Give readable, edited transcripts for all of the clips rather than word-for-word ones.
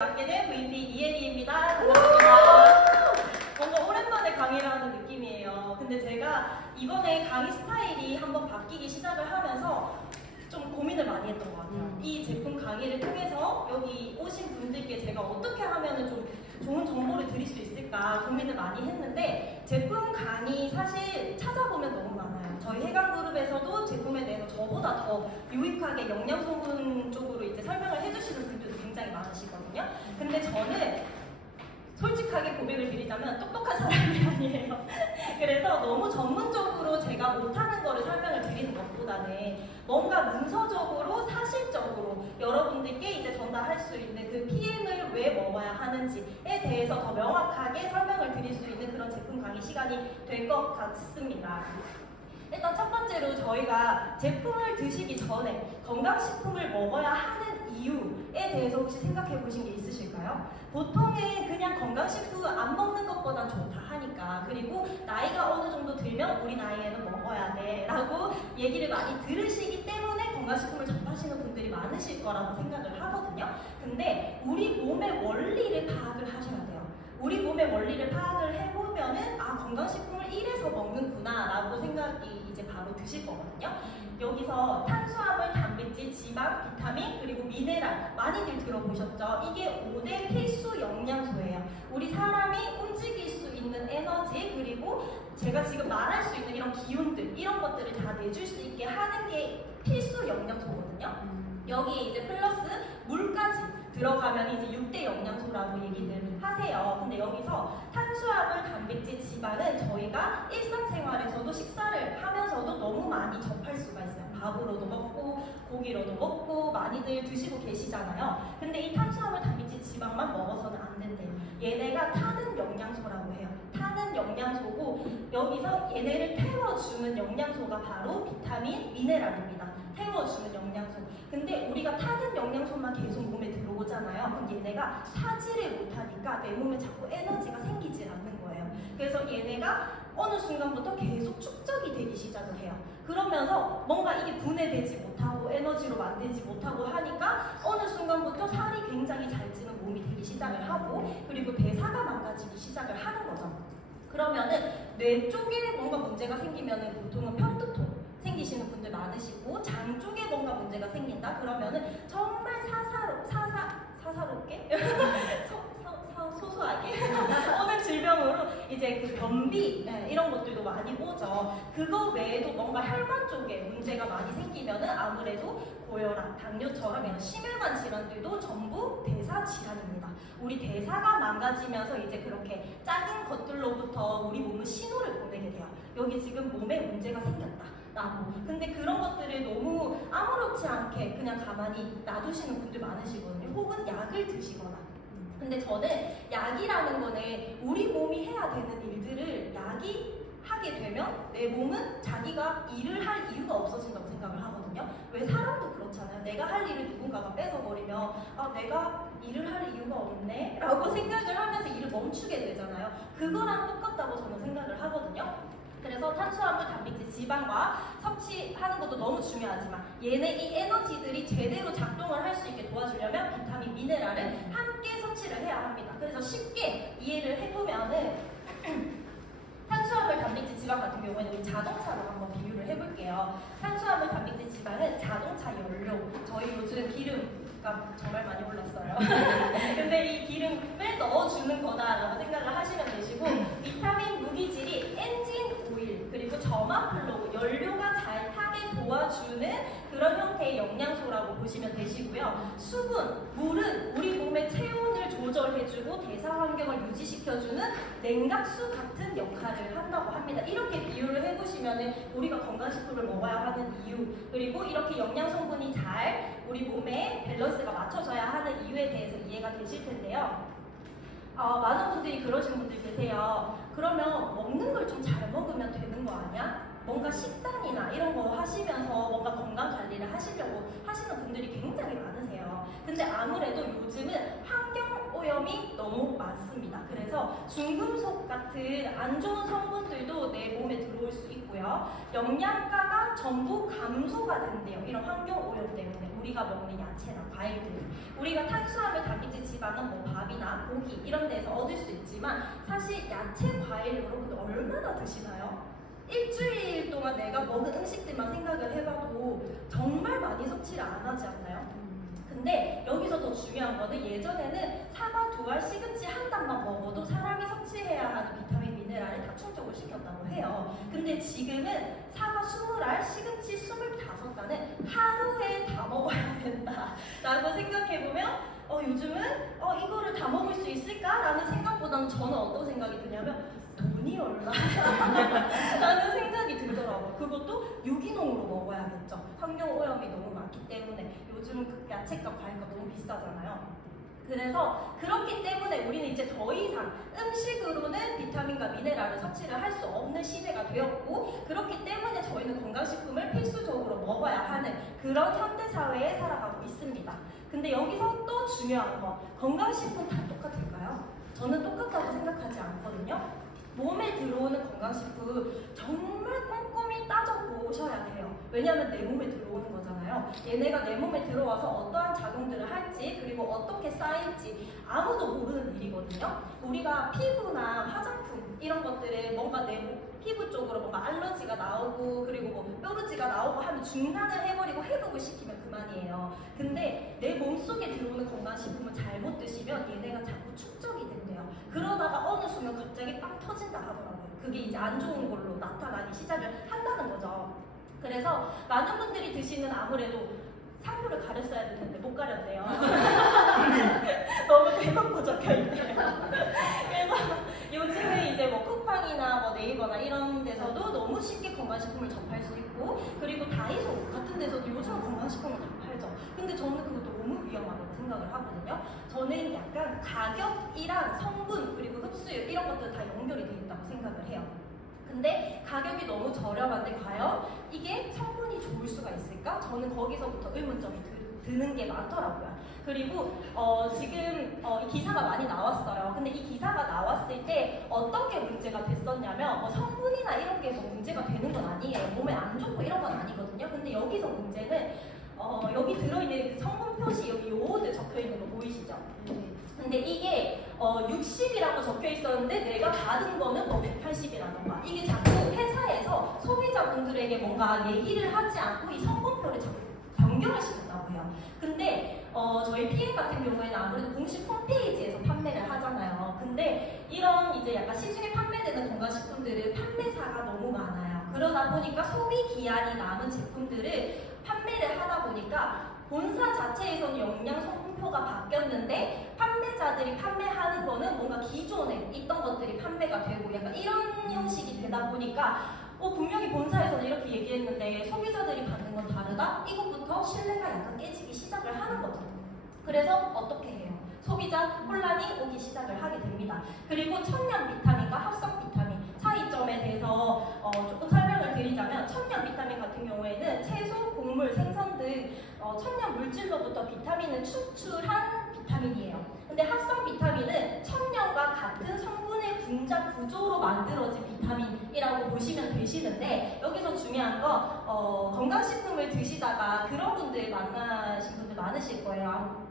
맡게 된 VP 이혜리입니다. 반갑습니다. 뭔가 오랜만에 강의를 하는 느낌이에요. 근데 제가 이번에 강의 스타일이 한번 바뀌기 시작을 하면서 좀 고민을 많이 했던 것 같아요. 이 제품 강의를 통해서 여기 오신 분들께 제가 어떻게 하면 좀 좋은 정보를 드릴 수 있을까 고민을 많이 했는데, 제품 강의 사실 찾아보면 너무 많아요. 저희 해강그룹에서도 제품에 대해서 저보다 더 유익하게 영양성분 쪽으로 이제 설명을 해주시는 분들도 굉장히 많으시거든요. 근데 저는 솔직하게 고백을 드리자면 똑똑한 사람이 아니에요. 그래서 너무 전문적으로 제가 못하는 거를 설명을 드리는 것보다는 뭔가 문서적으로 사실적으로 여러분들께 이제 전달할 수 있는 그 PM을 왜 먹어야 하는지에 대해서 더 명확하게 설명을 드릴 수 있는 그런 제품 강의 시간이 될 것 같습니다. 일단 첫 번째로 저희가 제품을 드시기 전에 건강식품을 먹어야 하는 이유에 대해서 혹시 생각해 보신 게 있으실까요? 보통은 그냥 건강식품 안 먹는 것보단 좋다 하니까, 그리고 나이가 어느 정도 들면 우리 나이에는 먹어야 돼 라고 얘기를 많이 들으시기 때문에 건강식품을 접하시는 분들이 많으실 거라고 생각을 하거든요. 근데 우리 몸의 원리를 파악을 하셔야 돼요. 우리 몸의 원리를 파악을 해보면은 건강식품을 이래서 먹는구나 라고 생각이 이제 바로 드실 거거든요. 여기서 탄수화물, 단백질, 지방, 비타민, 그리고 미네랄 많이들 들어보셨죠? 이게 5대 필수 영양소예요. 우리 사람이 움직일 수 있는 에너지, 그리고 제가 지금 말할 수 있는 이런 기운들, 이런 것들을 다 내줄 수 있게 하는 게 필수 영양소거든요. 여기에 이제 플러스 물까지 들어가면 이제 6대 영양소라고 얘기를 하세요. 근데 여기서 탄수화물, 단백질, 지방은 저희가 일상생활에서도 식사를 하면서도 너무 많이 접할 수가 있어요. 밥으로도 먹고 고기로도 먹고 많이들 드시고 계시잖아요. 근데 이 탄수화물, 단백질, 지방만 먹어서는 안 된대요. 얘네가 타는 영양소라고 해요. 타는 영양소고, 여기서 얘네를 태워주는 영양소가 바로 비타민, 미네랄입니다. 태워주는 영양소. 근데 우리가 타는 영양소만 계속 몸에 들어오잖아요. 그럼 얘네가 타지를 못하니까 내 몸에 자꾸 에너지가 생기질 않는 거예요. 그래서 얘네가 어느 순간부터 계속 축적이 되기 시작을 해요. 그러면서 뭔가 이게 분해되지 못하고 에너지로 만들지 못하고 하니까 어느 순간부터 살이 굉장히 잘 찌는 몸이 되기 시작을 하고, 그리고 대사가 망가지기 시작을 하는 거죠. 그러면은 뇌 쪽에 뭔가 문제가 생기면은 보통은 편두통 생기시는 분들 많으시고, 장 쪽에 뭔가 문제가 생긴다 그러면은 정말 사사롭게 소소하게 오는 질병으로 이제 그 변비 이런 것들도 많이 오죠. 그거 외에도 뭔가 혈관 쪽에 문제가 많이 생기면은 아무래도 고혈압, 당뇨처럼 이런 심혈관 질환들도 전부 대사 질환입니다. 우리 대사가 망가지면서 이제 그렇게 작은 것들로부터 우리 몸은 신호를 보내게 돼요. 여기 지금 몸에 문제가 생겼다. 근데 그런 것들을 너무 아무렇지 않게 그냥 가만히 놔두시는 분들 많으시거든요. 혹은 약을 드시거나. 근데 저는 약이라는 거는 우리 몸이 해야 되는 일들을 약이 하게 되면 내 몸은 자기가 일을 할 이유가 없어진다고 생각을 하거든요. 왜 사람도 그렇잖아요. 내가 할 일을 누군가가 뺏어버리면 내가 일을 할 이유가 없네 라고 생각을 하면서 일을 멈추게 되잖아요. 그거랑 똑같다고 저는 생각을 하거든요. 그래서 탄수화물, 단백질, 지방과 섭취하는 것도 너무 중요하지만 얘네 이 에너지들이 제대로 작동을 할 수 있게 도와주려면 비타민, 미네랄을 함께 섭취를 해야 합니다. 그래서 쉽게 이해를 해보면은 탄수화물, 단백질, 지방 같은 경우에는 우리 자동차로 한번 비유를 해볼게요. 탄수화물, 단백질, 지방은 자동차 연료. 저희 요즘 기름값 정말 많이 올랐어요. 근데 이 기름을 넣어주는 거다라고 생각을 하시면 되시고, 비타민, 무기질이 엔진 오일, 그리고 점화 플로우, 연료가 잘 타게 도와주는 그런 형태의 영양소라고 보시면 되시고요. 수분, 물은 우리 몸의 체온을 조절해주고 대사 환경을 유지시켜주는 냉각수 같은 역할을 한다고 합니다. 이렇게 비유를 해보시면 우리가 건강식품을 먹어야 하는 이유, 그리고 이렇게 영양성분이 잘 우리 몸에 밸런스가 맞춰져야 하는 이유에 대해서 이해가 되실 텐데요. 많은 분들이 그러신 분들 계세요. 그러면 먹는 걸 좀 잘 먹으면 되는 거 아니야? 뭔가 식단이나 이런 거 하시면서 뭔가 건강 관리를 하시려고 하시는 분들이 굉장히 많으세요. 근데 아무래도 요즘은 환경 오염이 너무 많습니다. 그래서 있고요. 중금속 같은 안 좋은 성분들도 내 몸에 들어올 수 있고요. 영양가가 전부 감소가 된대요. 이런 환경 오염 때문에 우리가 먹는 야채나 과일들, 우리가 탄수화물, 단백질, 지방은 뭐 밥이나 고기 이런 데서 얻을 수 있지만 사실 야채, 과일 여러분들 얼마나 드시나요? 일주일 동안 내가 먹은 음식들만 생각을 해봐도 정말 많이 섭취를 안 하지 않나요? 근데 여기서 더 중요한 거는 예전에는 사과 2알, 시금치 한 단만 먹어도 사람이 섭취해야 하는 비타민, 미네랄을 다 충족을 시켰다고 해요. 근데 지금은 사과 20알, 시금치 25단을 하루에 다 먹어야 된다 라고 생각해보면 요즘은 이거를 다 먹을 수 있을까? 라는 생각보다는 저는 어떤 생각이 드냐면 돈이 얼마? 라는 생각이 들더라고요. 그것도 유기농으로 먹어야겠죠. 환경오염이 너무 많기 때문에 요즘 야채값, 과일값 너무 비싸잖아요. 그래서 그렇기 때문에 우리는 이제 더 이상 음식으로는 비타민과 미네랄을 섭취를 할 수 없는 시대가 되었고, 그렇기 때문에 저희는 건강식품을 필수적으로 먹어야 하는 그런 현대사회에 살아가고 있습니다. 근데 여기서 또 중요한 거, 건강식품 다 똑같을까요? 저는 똑같다고 생각하지 않거든요. 몸에 들어오는 건강식품 정말 꼼꼼히 따져보셔야 돼요. 왜냐하면 내 몸에 들어오는 거잖아요. 얘네가 내 몸에 들어와서 어떠한 작용들을 할지, 그리고 어떻게 쌓일지 아무도 모르는 일이거든요. 우리가 피부나 화장품 이런 것들을 뭔가 내 피부 쪽으로 뭔가 알러지가 나오고 그리고 뭐 뾰루지가 나오고 하면 중단을 해버리고 회복을 시키면 그만이에요. 근데 내 몸속에 들어오는 건강식품을 잘못 드시면 얘네가 자꾸 축적이 된대요. 그러다가 어느 순간 갑자기 빵 터진다 하더라고요. 그게 이제 안 좋은 걸로 나타나기 시작을 한다는 거죠. 그래서 많은 분들이 드시는 아무래도 상표를 가렸어야 되는데 못 가렸대요. 너무 대놓고 적혀있대요. 그래서 요즘에 이제 뭐 쿠팡이나 뭐 네이버나 이런 데서도 너무 쉽게 건강식품을 접할 수 있고, 그리고 다이소 같은 데서도 요즘은 건강식품을 다 팔죠. 근데 저는 그것도 너무 위험하다고 생각을 하거든요. 저는 약간 가격이랑 성분 그리고 흡수율 이런 것들 다 연결이 돼 있다고 생각을 해요. 근데 가격이 너무 저렴한데 과연 이게 성분이 좋을 수가 있을까? 저는 거기서부터 의문점이 드는 게 많더라고요. 그리고 지금 이 기사가 많이 나왔어요. 근데 이 기사가 나왔을 때 어떤 게 문제가 됐었냐면 성분이나 이런 게 뭐 문제가 되는 건 아니에요. 몸에 안 좋고 이런 건 아니거든요. 근데 여기서 문제는 여기 들어있는 그 성분 표시 여기 요오드 적혀있는 거 보이시죠? 근데 이게 60이라고 적혀 있었는데 내가 받은 거는 뭐 180이라던가 이게 자꾸 회사에서 소비자분들에게 뭔가 얘기를 하지 않고 이 성분표를 자꾸 변경을 시켰다고 해요. 근데 저희 PM 같은 경우에는 아무래도 공식 홈페이지에서 판매를 하잖아요. 근데 이런 이제 약간 시중에 판매되는 건강식품들은 판매사가 너무 많아요. 그러다 보니까 소비 기한이 남은 제품들을 판매를 하다 보니까 본사 자체에서는 영양 성분표가 바뀌었는데 판매자들이 판매하는 거는 뭔가 기존에 있던 것들이 판매가 되고 약간 이런 형식이 되다 보니까 분명히 본사에서는 이렇게 얘기했는데 소비자들이 받는 건 다르다? 이것부터 신뢰가 약간 깨지기 시작을 하는 거죠. 그래서 어떻게 해요? 소비자 혼란이 오기 시작을 하게 됩니다. 그리고 천연 비타민과 합성 비타민 차이점에 대해서 조금 설명을 드리자면, 천연 비타민 같은 경우에는 채소, 곡물, 생선 등 천연 물질로부터 비타민을 추출한 비타민이에요. 근데 합성 비타민은 천연과 같은 성분의 분자 구조로 만들어진 비타민이라고 보시면 되시는데, 여기서 중요한 거 건강식품을 드시다가 그런 분들 만나신 분들 많으실 거예요.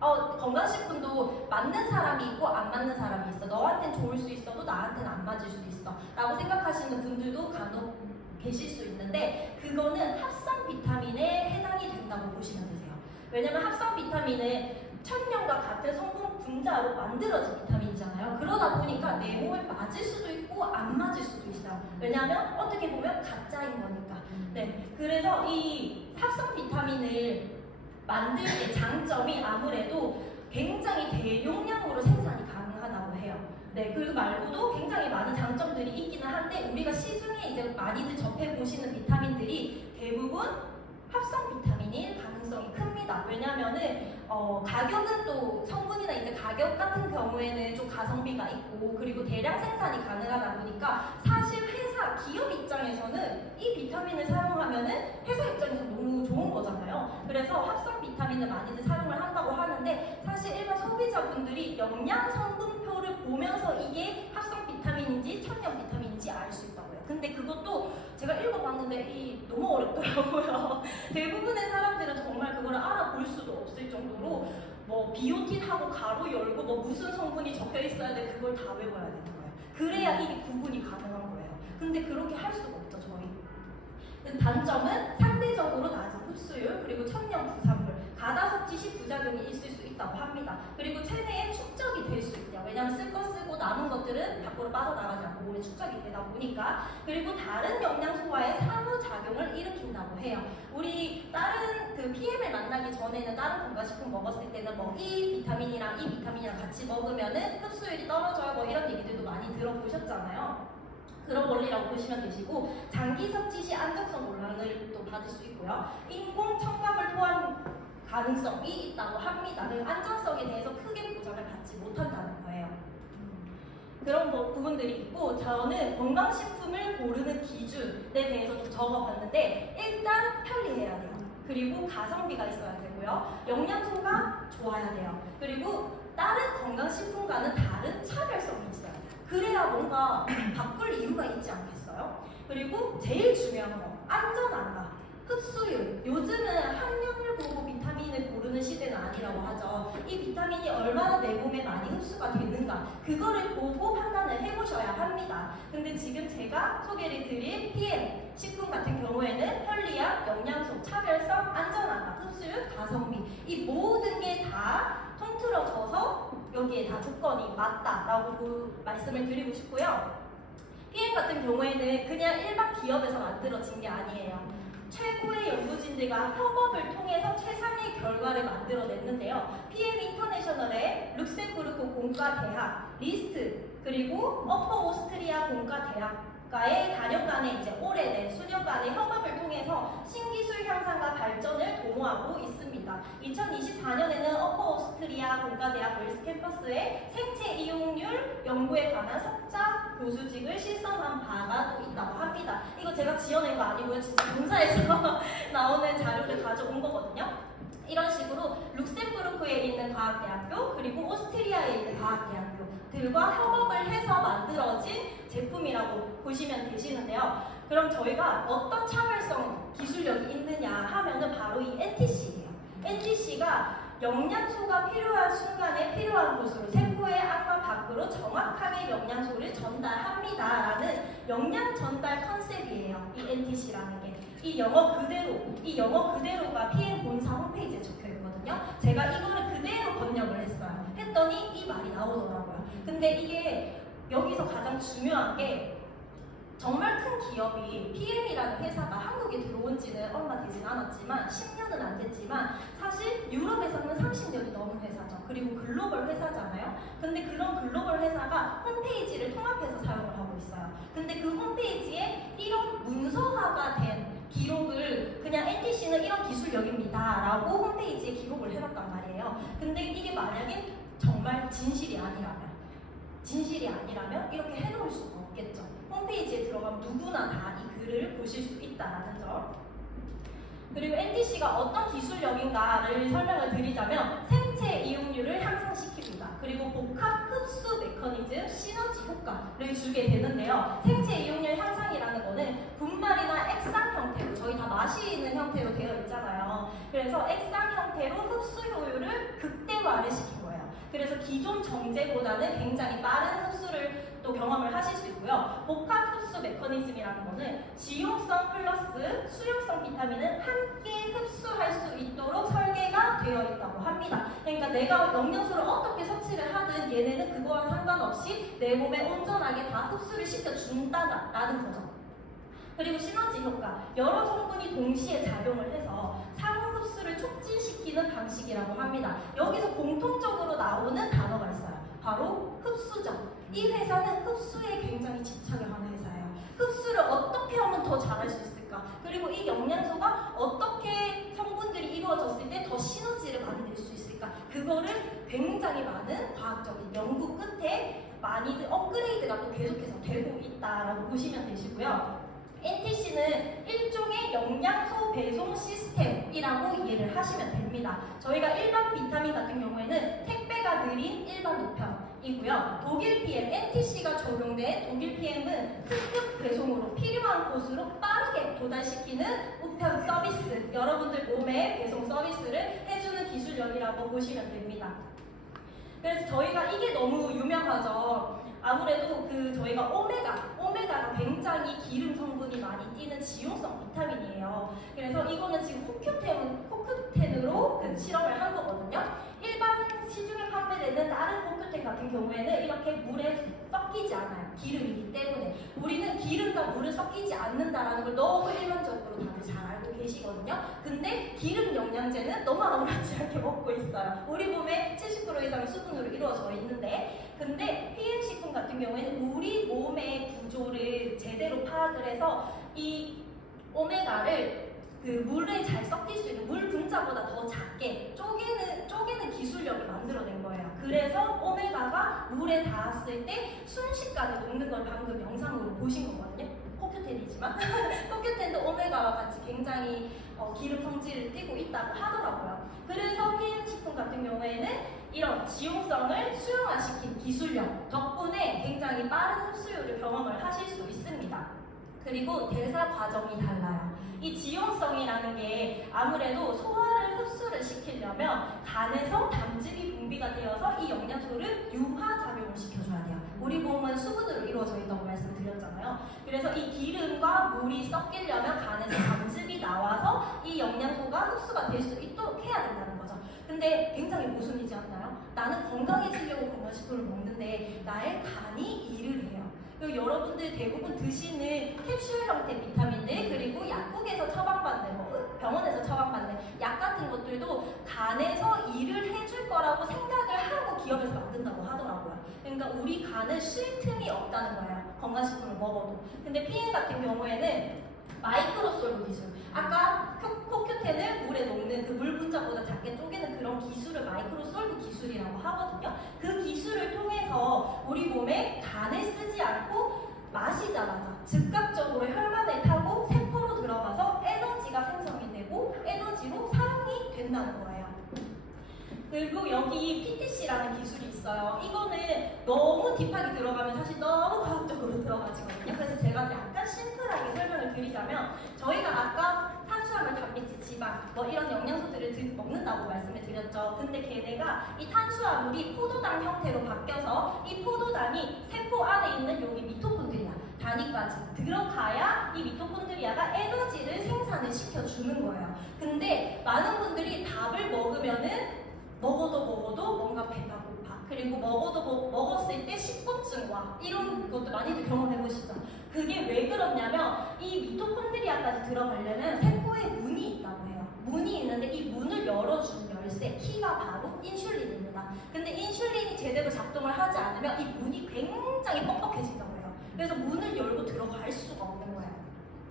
건강식품도 맞는 사람이 있고 안 맞는 사람이 있어. 너한텐 좋을 수 있어도 나한테는 안 맞을 수 있어 라고 생각하시는 분들도 간혹 계실 수 있는데, 그거는 합성 비타민에 해당이 된다고 보시면 되세요. 왜냐면 합성 비타민은 천연과 같은 성분 분자로 만들어진 비타민이잖아요. 그러다 보니까 내 몸에 맞을 수도 있고 안 맞을 수도 있어요. 왜냐면 어떻게 보면 가짜인 거니까. 네, 그래서 이 합성 비타민을 만들 때 장점이 아무래도 굉장히 대용량으로 생산이 가능하다고 해요. 네, 그 말고도 굉장히 많은 장점들이 있기는 한데, 우리가 시중에 이제 많이들 접해보시는 비타민들이 대부분 합성 비타민일 가능성이 큽니다. 왜냐면은 가격은 또 성분이나 이제 가격 같은 경우에는 좀 가성비가 있고, 그리고 대량 생산이 가능하다 보니까 사실 회사, 기업 입장에서는 이 비타민을 사용하면은 회사 입장에서 너무 좋은 거잖아요. 그래서 합성 비타민을 많이들 사용을 한다고 하는데, 사실 일반 소비자분들이 영양 성분표를 보면서 이게 합성 비타민인지 천연 비타민인지 알 수 있다고요. 근데 그것도 제가 읽어봤는데 너무 어렵더라고요. 대부분의 사람들은 정말 그걸 알아볼 수도 없을 정도로 뭐 비오틴하고 가로 열고 뭐 무슨 성분이 적혀 있어야 돼, 그걸 다 외워야 되는 거예요. 그래야 이게 구분이 가능한 거예요. 근데 그렇게 할 수가 없죠, 저희. 단점은 상대적으로 낮은 흡수율, 그리고 천연 부산물, 가다 섭취 시 부작용이 있을 수 있다고 합니다. 그리고 체내에 축적이 될 수 있대요. 왜냐하면 쓸 거 쓰고 남은 것들은 밖으로 빠져나가지 않고 몸에 축적이 되다 보니까. 그리고 다른 영양소와의 상호작용을 일으킨다고 해요. 우리 다른 PM을 만나기 전에는 다른 건강식품 먹었을 때는 뭐 이 비타민이랑 이 비타민이랑 같이 먹으면은 흡수율이 떨어져요, 뭐 이런 얘기들도 많이 들어보셨잖아요. 그런 원리라고 보시면 되시고, 장기 섭취 시 안정성 논란을 또 받을 수 있고요. 인공 첨가물 포함 가능성이 있다고 합니다. 그 안전성에 대해서 크게 보장을 받지 못한다는 거예요. 그런 부분들이 있고, 저는 건강식품을 고르는 기준에 대해서 좀 적어봤는데, 일단 편리해야 돼요. 그리고 가성비가 있어야 되고요. 영양소가 좋아야 돼요. 그리고 다른 건강식품과는 다른 차별성이 있어요. 그래야 뭔가 바꿀 이유가 있지 않겠어요? 그리고 제일 중요한 거, 안전한가, 흡수율. 요즘은 학년을 보고 비타민을 고르는 시대는 아니라고 하죠. 이 비타민이 얼마나 내 몸에 많이 흡수가 되는가, 그거를 보고 판단을 해보셔야 합니다. 근데 지금 제가 소개를 드릴 PM 식품 같은 경우에는 편리함, 영양소, 차별성, 안전함, 흡수율, 가성비, 이 모든 게 다 통틀어져서 여기에 다 조건이 맞다라고 말씀을 드리고 싶고요. PM 같은 경우에는 그냥 일반 기업에서 만들어진 게 아니에요. 최고의 연구진들과 협업을 통해서 최상의 결과를 만들어냈는데요. PM 인터내셔널의 룩셈부르크 공과대학, 리스트, 그리고 어퍼 오스트리아 공과대학과의 다년간의 이제 오래된 수년간의 협업을 통해서 신기술 향상과 발전을 도모하고 있습니다. 2024년에는 어퍼 오스트리아 공과대학 웰스 캠퍼스에 생체 이용률 연구에 관한 석자 교수직을 실선한 바가 또 있다고 합니다. 이거 제가 지어낸 거 아니고요. 진짜 본사에서 나오는 자료를 가져온 거거든요. 이런 식으로 룩셈부르크에 있는 과학대학교, 그리고 오스트리아에 있는 과학대학교들과 협업을 해서 만들어진 제품이라고 보시면 되시는데요. 그럼 저희가 어떤 차별성 기술력이 있느냐 하면은 바로 이 NTC예요. NTC가 영양소가 필요한 순간에 필요한 곳으로 세포의 안과 밖으로 정확하게 영양소를 전달합니다라는 영양 전달 컨셉이에요. 이 NTC라는 게. 이 영어 그대로가 PM 본사 홈페이지에 적혀 있거든요. 제가 이거를 그대로 번역을 했어요. 했더니 이 말이 나오더라고요. 근데 이게 여기서 가장 중요한 게, 정말 큰 기업이 PM이라는 회사가 한국에 들어온 지는 얼마 되진 않았지만 10년은 안 됐지만 사실 유럽에서는 30년이 넘은 회사죠. 그리고 글로벌 회사잖아요. 근데 그런 글로벌 회사가 홈페이지를 통합해서 사용을 하고 있어요. 근데 그 홈페이지에 이런 문서화가 된 기록을 그냥 NTC는 이런 기술력입니다 라고 홈페이지에 기록을 해놨단 말이에요. 근데 이게 만약에 정말 진실이 아니라면 이렇게 해놓을 수가 없겠죠. 홈페이지에 들어가면 누구나 다 이 글을 보실 수 있다는 점. 그리고 NTC가 어떤 기술력인가를 설명을 드리자면, 생체 이용률을 향상시킵니다. 그리고 복합 흡수 메커니즘, 시너지 효과를 주게 되는데요. 생체 이용률 향상이라는 거는 분말이나 액상 형태로, 저희 다 마시는 형태로 되어 있잖아요. 그래서 액상 형태로 흡수 효율을 극대화를 시킨 거예요. 그래서 기존 정제보다는 굉장히 빠른 흡수를 또 경험을 하실 수 있고요. 복합 흡수 메커니즘이라는 거는 지용성 플러스 수용성 비타민은 함께 흡수할 수 있도록 설계가 되어 있다고 합니다. 그러니까 내가 영양소를 어떻게 섭취를 하든 얘네는 그거와 상관없이 내 몸에 온전하게 다 흡수를 시켜준다라는 거죠. 그리고 시너지 효과, 여러 성분이 동시에 작용을 해서 상호 흡수를 촉진시키는 방식이라고 합니다. 여기서 공통적으로 나오는 단어가 있어요. 바로 흡수죠. 이 회사는 흡수에 굉장히 집착을 하는 회사예요. 흡수를 어떻게 하면 더 잘할 수 있을까? 그리고 이 영양소가 어떻게 성분들이 이루어졌을 때 더 시너지를 많이 낼 수 있을까? 그거를 굉장히 많은 과학적인 연구 끝에 많이들 업그레이드가 또 계속해서 되고 있다라고 보시면 되시고요. NTC는 일종의 영양소 배송 시스템이라고 이해를 하시면 됩니다. 저희가 일반 비타민 같은 경우에는 택배 무게가 느린 일반 우편이고요. 독일 PM, NTC가 적용된 독일 PM은 특급 배송으로 필요한 곳으로 빠르게 도달시키는 우편 서비스, 여러분들 몸에 배송 서비스를 해주는 기술력이라고 보시면 됩니다. 그래서 저희가 이게 너무 유명하죠. 아무래도 저희가 오메가가 굉장히 기름 성분이 많이 띄는 지용성 비타민이에요. 그래서 이거는 지금 코큐텐으로 실험을 한 거거든요. 일반 시중에 판매되는 다른 코큐텐 같은 경우에는 이렇게 물에 섞이지 않아요. 기름이기 때문에. 우리는 기름과 물을 섞이지 않는다라는 걸 너무 일반적으로 다들 잘 알고 계시거든요. 근데 기름 영양제는 너무 아무렇지 않게 먹고 있어요. 우리 몸의 70% 이상의 수분으로 이루어져 있는데, 근데 PM식품 같은 경우에는 우리 몸의 구조를 제대로 파악을 해서 이 오메가를 물에 잘 섞일 수 있는 물 분자보다 더 작게 쪼개는 기술력을 만들어낸 거예요. 그래서 오메가가 물에 닿았을 때 순식간에 녹는 걸 방금 영상으로 보신 거거든요. 코큐텐이지만 코큐텐도 오메가와 같이 굉장히 기름 성질을 띠고 있다고 하더라고요. 그래서 PM식품 같은 경우에는 이런 지용성을 수용화시킨 기술력 덕분에 굉장히 빠른 흡수율을 경험을 하실 수 있습니다. 그리고 대사 과정이 달라요. 이 지용성이라는 게 아무래도 소화를 흡수를 시키려면 간에서 담즙이 분비가 되어서 이 영양소를 유화작용을 시켜줘야 돼요. 우리 몸은 수분으로 이루어져 있다고 말씀드렸잖아요. 그래서 이 기름과 물이 섞이려면 간에서 담즙이 나와서 이 영양소가 흡수가 될 수 있도록 해야 된다는 거죠. 근데 굉장히 모순이지 않나요? 나는 건강해지려고 건강식품을 먹는데 나의 간이 일을 해요. 여러분들 대부분 드시는 캡슐 형태 비타민들, 그리고 약국에서 처방받는 병원에서 처방받는 약 같은 것들도 간에서 일을 해줄 거라고 생각을 하고 기업에서 만든다고 하더라고요. 그러니까 우리 간은 쉴 틈이 없다는 거예요. 건강식품을 먹어도. 근데 PM 같은 경우에는 마이크로솔브 기술, 아까 코큐텐을 물에 녹는 그 물 분자보다 작게 쪼개는 그런 기술을 마이크로솔브 기술이라고 하거든요. 그 기술을 통해서 우리 몸에 간을 쓰지 않고 마시자마자 즉각적으로 혈관을 타고 세포로 들어가서 에너지가 생성이 되고 에너지로 사용이 된다는 거예요. 그리고 여기 PTC라는 기술이 있어요. 이거는 너무 딥하게 들어가면 사실 너무 과학적으로 들어가지거든요. 그래서 제가 약간 심플하게 설명을 드리자면, 저희가 아까 탄수화물, 단백질, 지방 이런 영양소들을 먹는다고 말씀을 드렸죠. 근데 걔네가 이 탄수화물이 포도당 형태로 바뀌어서 이 포도당이 세포 안에 있는 여기 미토콘드리아 단위까지 들어가야 이 미토콘드리아가 에너지를 생산을 시켜주는 거예요. 근데 많은 분들이 답을 먹어도 뭔가 배가 고파. 그리고 먹었을 때 식곤증 와. 이런 것도 많이들 경험해보시죠. 그게 왜 그렇냐면 이 미토콘드리아까지 들어가려면 세포에 문이 있다고 해요. 문이 있는데 이 문을 열어주는 열쇠, 키가 바로 인슐린입니다. 근데 인슐린이 제대로 작동을 하지 않으면 이 문이 굉장히 뻑뻑해진다고 해요. 그래서 문을 열고 들어갈 수가 없는 거예요.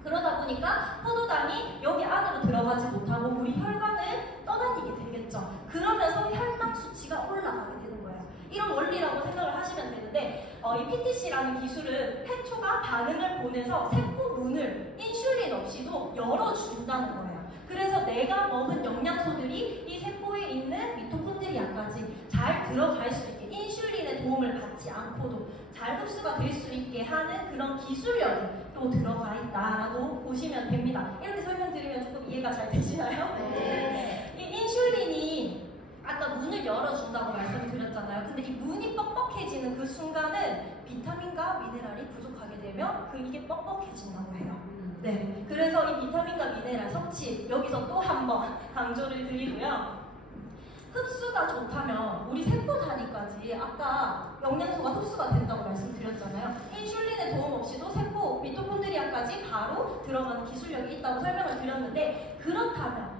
그러다 보니까 포도당이 여기 안으로 들어가지 못하고 우리 혈관을 떠다니게 되겠죠. 그러면서 혈당 수치가 올라가게 되는 거예요. 이런 원리라고 생각을 하시면 되는데, 이 PTC라는 기술은 해초가 반응을 보내서 세포 문을 인슐린 없이도 열어준다는 거예요. 그래서 내가 먹은 영양소들이 이 세포에 있는 미토콘드리아까지 잘 들어갈 수 있게, 인슐린의 도움을 받지 않고도 잘 흡수가 될 수 있게 하는 그런 기술력이 또 들어가 있다라고 보시면 됩니다. 이렇게 설명드리면 조금 이해가 잘 되시나요? 네. 이 인슐린이 아까 문을 열어준다고 말씀드렸잖아요. 근데 이 문이 뻑뻑해지는 그 순간은 비타민과 미네랄이 부족하게 되면 이게 뻑뻑해진다고 해요. 네. 그래서 이 비타민과 미네랄 섭취, 여기서 또 한 번 강조를 드리고요. 흡수가 좋다면 우리 세포 단위까지 아까 영양소가 흡수가 된다고 말씀드렸잖아요. 인슐린의 도움 없이도 세포, 미토콘드리아까지 바로 들어가는 기술력이 있다고 설명을 드렸는데, 그렇다면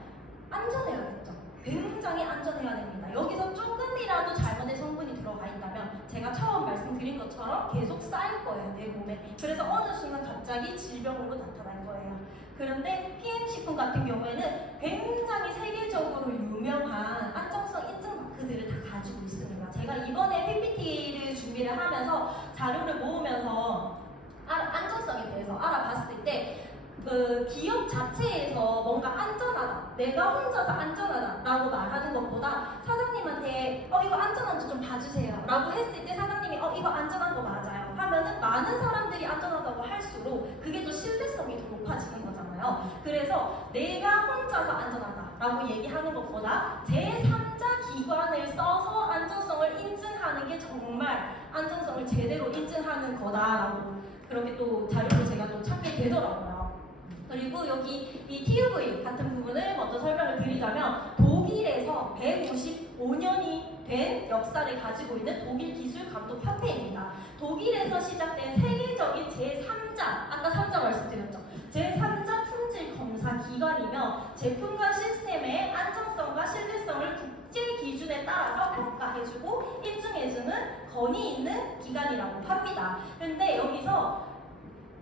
안전해야겠죠. 굉장히 안전해야 됩니다. 여기서 조금이라도 잘못된 성분이 들어가 있다면 제가 처음 말씀드린 것처럼 계속 쌓일 거예요, 내 몸에. 그래서 어느 순간 갑자기 질병으로 나타날 거예요. 그런데 PM식품 같은 경우에는 굉장히 세계적으로 유명한 안정성 인증 마크들을 다 가지고 있습니다. 제가 이번에 PPT를 준비를 하면서 자료를 모으면서 안정성에 대해서 알아봤을 때 그 기업 자체에서 뭔가 안전하다, 내가 혼자서 안전하다라고 말하는 것보다 사장님한테 이거 안전한지 좀 봐주세요 라고 했을 때 사장님이 이거 안전한 거 맞아요 하면은 많은 사람들이 안전하다고 할수록 그게 또 신뢰성이 더 높아지는 거잖아요. 그래서 내가 혼자서 안전하다라고 얘기하는 것보다 제3자 기관을 써서 안전성을 인증하는 게 정말 안전성을 제대로 인증하는 거다라고 그렇게 또 자료를 제가 또 찾게 되더라고요. 그리고 여기 이 TUV 같은 부분을 먼저 설명을 드리자면 독일에서 155년이 된 역사를 가지고 있는 독일 기술감독협회입니다. 독일에서 시작된 세계적인 제3자, 아까 3자 말씀드렸죠. 제3자 품질 검사 기관이며 제품과 시스템의 안정성과 신뢰성을 국제 기준에 따라서 평가해주고 인증해주는 권위 있는 기관이라고 합니다. 그런데 여기서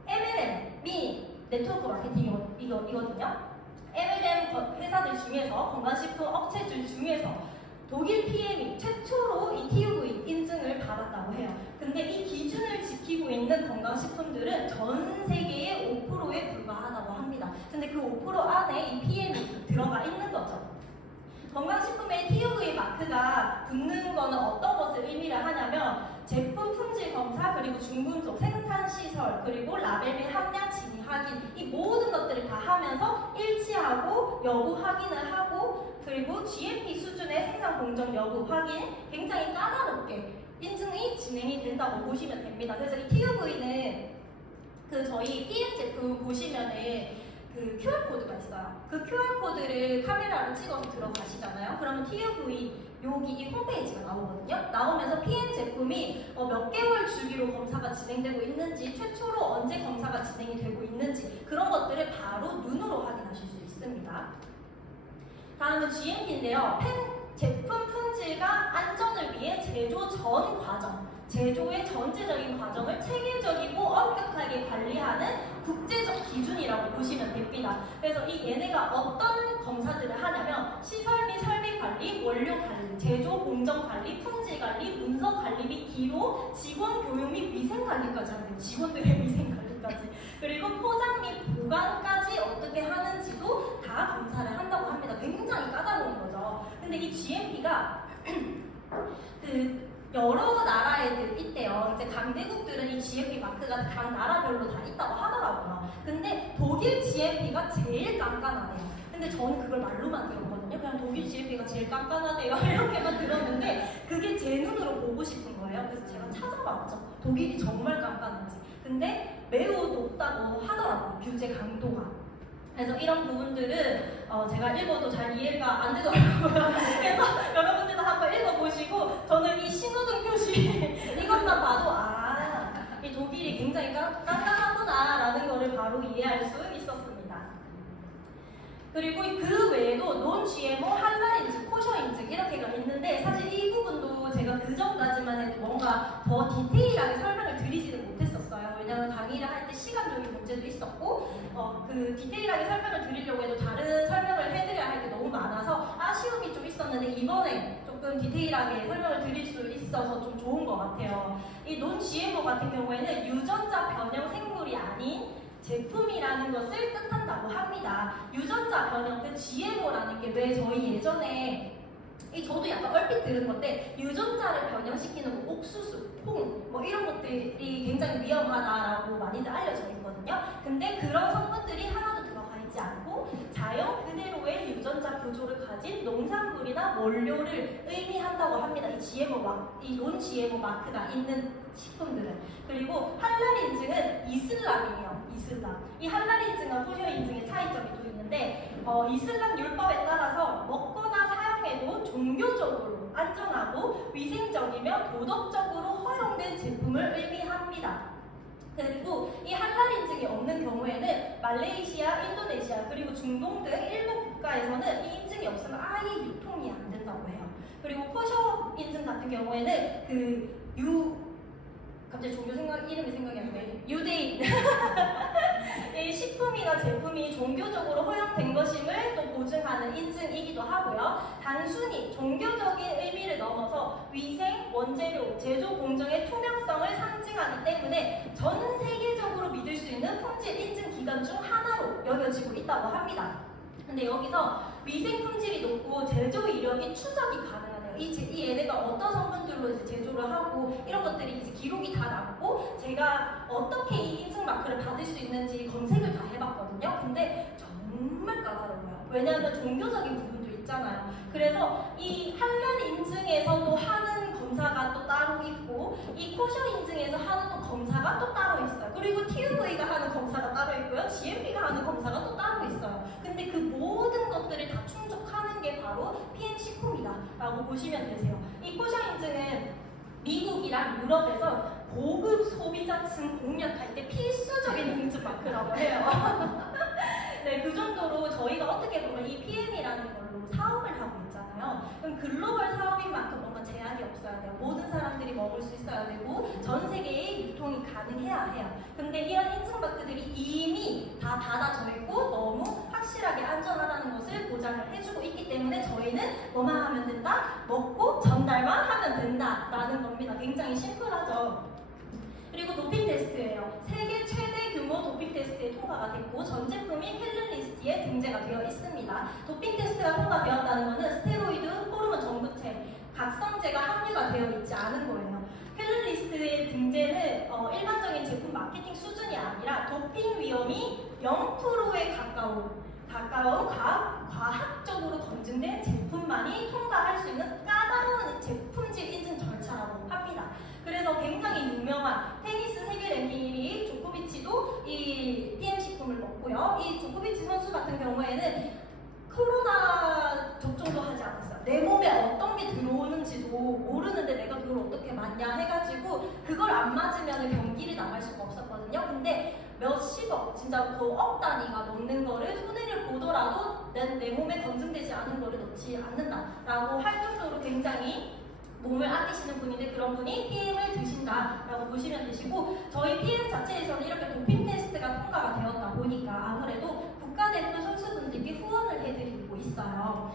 MLM이 네트워크 마케팅 이거든요. MLM 회사들 중에서 건강식품 업체들 중에서 독일 PM이 최초로 이 TUV 인증을 받았다고 해요. 근데 이 기준을 지키고 있는 건강식품들은 전 세계의 5%에 불과하다고 합니다. 근데 그 5% 안에 이 PM이 들어가 있는 거죠. 건강식품의 TUV 마크가 붙는 거는 어떤 것을 의미를 하냐면 제품 품질 검사 그리고 중금속 생산 시설 그리고 라벨 및 함량 진위 확인 이 모든 것들을 다 하면서 일치하고 여부 확인을 하고 그리고 GMP 수준의 생산 공정 여부 확인 굉장히 까다롭게 인증이 진행이 된다고 보시면 됩니다. 그래서 이 TUV는 그 저희 PM 제품 보시면은 그 QR코드가 있어요. 그 QR코드를 카메라로 찍어서 들어가시잖아요. 그러면 TUV 여기 이 홈페이지가 나오거든요. 나오면서 PM 제품이 몇 개월 주기로 검사가 진행되고 있는지 최초로 언제 검사가 진행이 되고 있는지 그런 것들을 바로 눈으로 확인하실 수 있습니다. 다음은 GMP인데요. 제품 품질과 안전을 위해 제조 전 과정 제조의 전체적인 과정을 체계적이고 엄격하게 관리하는 국제적 기준이라고 보시면 됩니다. 그래서 이 얘네가 어떤 검사들을 하냐면 시설 및 설비 관리, 원료 관리, 제조 공정 관리, 품질 관리, 문서 관리 및 기록, 직원 교육 및 위생 관리까지 하는 직원들의 위생 관리까지 그리고 포장 및 보관까지 어떻게 하는지도 다 검사를 한다고 합니다. 굉장히 까다로운 거죠. 근데 이 GMP가 여러 나라에 있대요. 이제 강대국들은 이 GMP 마크가 각 나라별로 다 있다고 하더라고요. 근데 독일 GMP가 제일 깐깐하대요. 근데 저는 그걸 말로만 들었거든요. 그냥 독일 GMP가 제일 깐깐하대요. 이렇게만 들었는데 그게 제 눈으로 보고 싶은 거예요. 그래서 제가 찾아봤죠. 독일이 정말 깐깐한지. 근데 매우 높다고 하더라고요. 규제 강도가. 그래서 이런 부분들은 제가 읽어도 잘 이해가 안 되더라고요. 그래서 여러분들도 한번 읽어보시고 저는 이 신호등 표시 이것만 봐도 이 독일이 굉장히 깐깐하구나 라는 거를 바로 이해할 수 있었습니다. 그리고 그 외에도 논-GMO, 할랄 인증, 코셔 인증 이렇게가 있는데 사실 이 부분도 제가 그 전까지만 해도 뭔가 더 디테일하게 설명을 드리지는 못했었어요. 왜냐면 강의를 할 때 시간적인 문제도 있었고 그 디테일하게 설명을 드리려고 해도 다른 설명을 해드려야 할 게 너무 많아서 아쉬움이 좀 있었는데 이번에 조금 디테일하게 설명을 드릴 수 있어서 좀 좋은 것 같아요. 이 논-GMO 같은 경우에는 유전자 변형 생물이 아닌 제품이라는 것을 뜻한다고 합니다. 유전자 변형, 그 GMO라는 게 왜 저희 예전에 저도 약간 얼핏 들은 건데 유전자를 변형시키는 뭐 옥수수, 콩 뭐 이런 것들이 굉장히 위험하다라고 많이들 알려져 있거든요. 근데 그런 성분들이 하나도 들어가 있지 않고 자연 그대로의 유전자 구조를 가진 농산물이나 원료를 의미한다고 합니다. 이 논-GMO 마크가 있는 식품들은. 그리고 할랄 인증은 이슬람이에요. 이슬람. 이 할랄 인증과 코셔 인증의 차이점이 또 있는데 이슬람 율법에 따라서 먹거나 사용해도 종교적으로 안전하고 위생적이며 도덕적으로 허용된 제품을 의미합니다. 그리고 이 할랄 인증이 없는 경우에는 말레이시아, 인도네시아 그리고 중동 등 일부 국가에서는 이 인증이 없으면 아예 유통이 안 된다고 해요. 그리고 코셔 인증 같은 경우에는 갑자기 종교 이름이 생각이 안 나네. 유대인. 이 식품이나 제품이 종교적으로 허용된 것임을 또 보증하는 인증이기도 하고요. 단순히 종교적인 의미를 넘어서 위생, 원재료, 제조 공정의 투명성을 상징하기 때문에 전 세계적으로 믿을 수 있는 품질 인증 기관 중 하나로 여겨지고 있다고 합니다. 근데 여기서 위생 품질이 높고 제조 이력이 추적이 가능하대요. 이 얘네가 어떤 성분들로 이제 제조를 하고 이런 것들이 이제 기록이 다 남고 제가 어떻게 이 인증 마크를 받을 수 있는지 검색을 다 해봤거든요. 근데 정말 까다로워요. 왜냐하면 종교적인 부분도 있잖아요. 그래서 이 할랄 인증에서도 하는 검사가 또 따로 있고 이 코셔 인증에서 하는 또 검사가 또 따로 있어요. 그리고 TUV가 하는 검사가 따로 있고요. GMP가 하는 검사가 또 따로 있어요. 근데 그 모든 것들을 다 충족하는 게 바로 PM 식품이다 라고 보시면 되세요. 이 코셔 인증은 미국이랑 유럽에서 고급 소비자층 공략할 때 필수적인 인증 마크라고 해요. 네, 그 정도로 저희가 어떻게 보면 이 PM이라는 걸로 사업을 하고 있잖아요. 그럼 글로벌 사업인 만큼 뭔가 제약이 없어야 돼요. 모든 사람들이 먹을 수 있어야 되고 전 세계에 유통이 가능해야 해요. 근데 이런 인증마크들이 이미 다 닫아져 있고 너무 확실하게 안전하다는 것을 보장을 해주고 있기 때문에 저희는 뭐만 하면 된다? 먹고 전달만 하면 된다라는 겁니다. 굉장히 심플하죠. 그리고 도핑 테스트예요. 세계 최대 규모 도핑 테스트에 통과가 됐고 전 제품이 캘른 리스트에 등재가 되어 있습니다. 도핑 테스트가 통과되었다는 것은 스테로이드, 호르몬 정부체, 각성제가 함유가 되어 있지 않은 거예요. 캘른 리스트의 등재는 일반적인 제품 마케팅 수준이 아니라 도핑 위험이 0%에 가까운 과학적으로 검증된 제품만이 통과할 수 있는 까다로운 제품질 인증 절차라고 합니다. 그래서 굉장히 유명한 테니스 세계 랭킹 1위 조코비치도 이 PM 식품을 먹고요. 이 조코비치 선수 같은 경우에는 코로나 접종도 하지 않았어요. 내 몸에 어떤 게 들어오는지도 모르는데 내가 그걸 어떻게 맞냐 해가지고 그걸 안 맞으면 경기를 나갈 수가 없었거든요. 근데 몇십억, 진짜 그 억 단위가 넘는 거를 손해를 보더라도 내 몸에 검증되지 않은 거를 넣지 않는다라고 할 정도로 굉장히 몸을 아끼시는 분인데 그런 분이 PM을 드신다라고 보시면 되시고 저희 PM 자체에서는 이렇게 도핑 테스트가 통과가 되었다 보니까 아무래도 국가대표 선수분들께 후원을 해드리고 있어요.